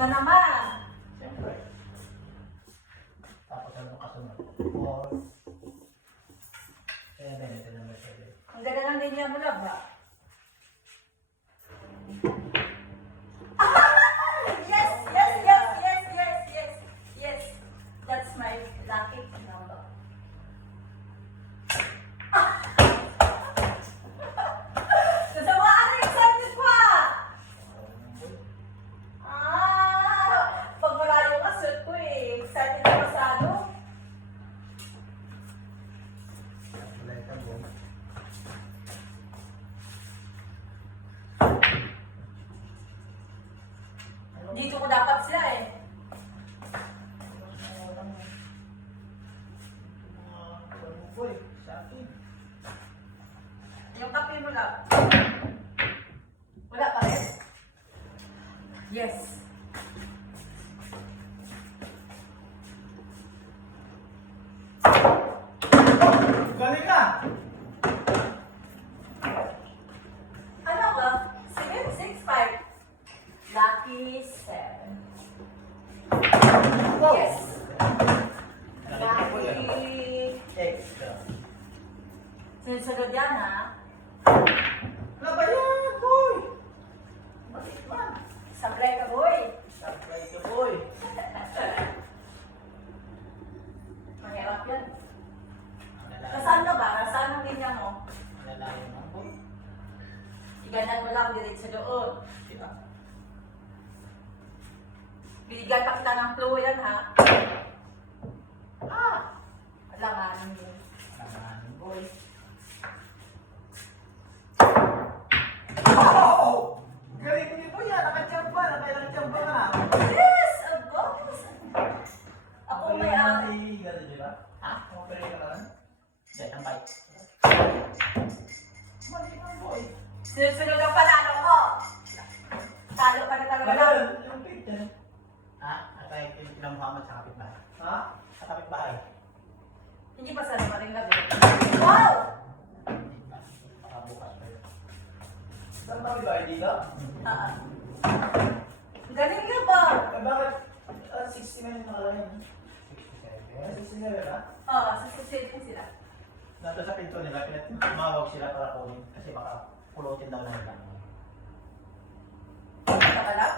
na naman. Siyempre. Tapos ano kasunod? 4, 7, ito number 7. Ang ganda lang din niya mo lang ba? Yes, yes, yes, yes, yes, yes, yes. That's my lucky number. Nasawaan na excited ko ah! Pag malayo ka suit ko eh. Excited ako sa ano. Kulay ka boy. Dito ko dapat sila eh. Boy, sa akin. Yung kape mo lang. Wala pa rin? Yes. Galing ka! Ano ba? 765. Lucky 7. Wow! Yes. Galing ka. Lucky. Extra. Sunod yan ha. Ano ba yan, boy? Bakit man? Sablay ka boy. Sablay ka, boy. Mahirap yan. Malalayo. Nasaan ka ba? Nasaan ang linya mo? Malalayo na, boy. Iganan mo lang direct sa doon. Sila. Binigyan pa kita ng clue yan ha. Ah! Alanganin mo. Naman, boy. Oh! Galing ni boy yan. Nakachamba. Nakailang chamba ka na. Yes! Of course! Ako may Galing di ba? Ha? Mapili ka naman? Hindi, ang bike. Mali naman, boy. Sunod ang panalo ko. Talo ka na talaga lang. Yung picture. Ha? Atay, kina Muhammad sa kapitbahay. Ha? Sa kapitbahay. Hindi pa sana maring gabi. Wow! Baka bukas pa yun. Saan kapitbahay dito? Ah. Galing nga ba? Bakit? 60 minutes nakalagay. 67? 60 minutes ba? Oo, susunod sila. Nandun sa pinto nila, tumawag sila para kunin kasi baka pulutin daw na nila. Basta ka lang?